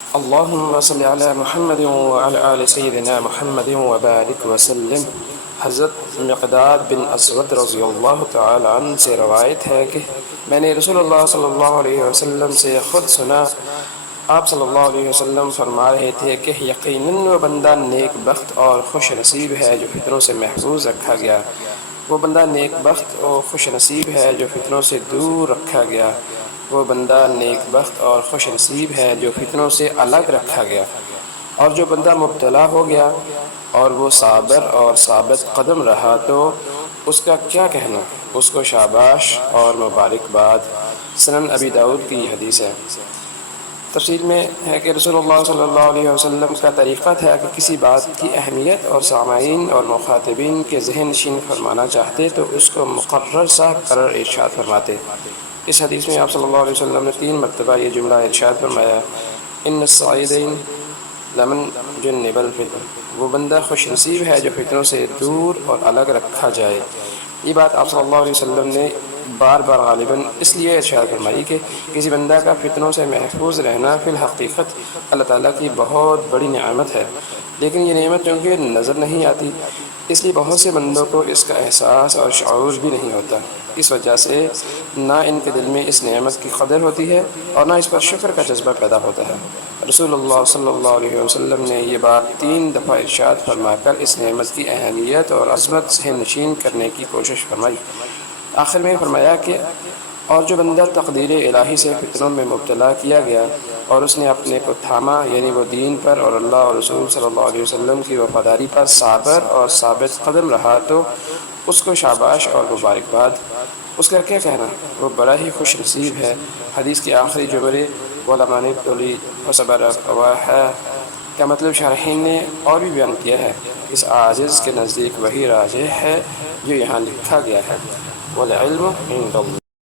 اللهم صل على محمد وعلى آل سيدنا محمد وبارک وسلم۔ حضرت مقداد بن اسود رضی اللہ تعالی عنہ سے روایت ہے کہ میں نے رسول اللہ صلی اللہ علیہ وسلم سے خود سنا، آپ صلی اللہ علیہ وسلم فرما رہے تھے کہ یقیناً وہ بندہ نیک بخت اور خوش نصیب ہے جو فتنوں سے محفوظ رکھا گیا، وہ بندہ نیک بخت اور خوش نصیب ہے جو فتنوں سے دور رکھا گیا، وہ بندہ نیک بخت اور خوش نصیب ہے جو فتنوں سے الگ رکھا گیا، اور جو بندہ مبتلا ہو گیا اور وہ صابر اور ثابت قدم رہا تو اس کا کیا کہنا، اس کو شاباش اور مبارکباد۔ سنن ابی داؤد کی یہ حدیث ہے۔ تفصیل میں ہے کہ رسول اللہ صلی اللہ علیہ وسلم کا طریقہ تھا کہ کسی بات کی اہمیت اور سامعین اور مخاطبین کے ذہن نشین فرمانا چاہتے تو اس کو مقرر سا قرر ارشاد فرماتے۔ اس حدیث میں آپ صلی اللہ علیہ وسلم نے 3 مرتبہ یہ جملہ ارشاد فرمایا، ان السعیدین لمن جنب الفتن، وہ بندہ خوش نصیب ہے جو فتنوں سے دور اور الگ رکھا جائے۔ یہ بات آپ صلی اللہ علیہ وسلم نے بار بار غالباً اس لیے ارشاد فرمائی کہ کسی بندہ کا فتنوں سے محفوظ رہنا فی الحقیقت اللہ تعالیٰ کی بہت بڑی نعمت ہے، لیکن یہ نعمت چونکہ نظر نہیں آتی اس لیے بہت سے بندوں کو اس کا احساس اور شعور بھی نہیں ہوتا، اس وجہ سے نہ ان کے دل میں اس نعمت کی قدر ہوتی ہے اور نہ اس پر شکر کا جذبہ پیدا ہوتا ہے۔ رسول اللہ صلی اللہ علیہ وسلم نے یہ بات 3 دفعہ ارشاد فرما کر اس نعمت کی اہمیت اور عظمت ذہن نشین کرنے کی کوشش فرمائی۔ آخر میں فرمایا کہ اور جو بندہ تقدیر الہی سے فتنوں میں مبتلا کیا گیا اور اس نے اپنے کو تھاما، یعنی وہ دین پر اور اللہ اور رسول صلی اللہ علیہ وسلم کی وفاداری پر صابر اور ثابت قدم رہا تو اس کو شاباش اور مبارکباد۔ اس کا کیا کہنا، وہ بڑا ہی خوش نصیب ہے۔ حدیث کے آخری جملے وَلَمَنِ ابْتُلِيَ فَصَبَرَ کا مطلب شارحین نے اور بھی بیان کیا ہے، اس عاجز کے نزدیک وہی راجح ہے جو یہاں لکھا گیا ہے، وَالْعِلْمُ عِنْدَ اللَّهِ۔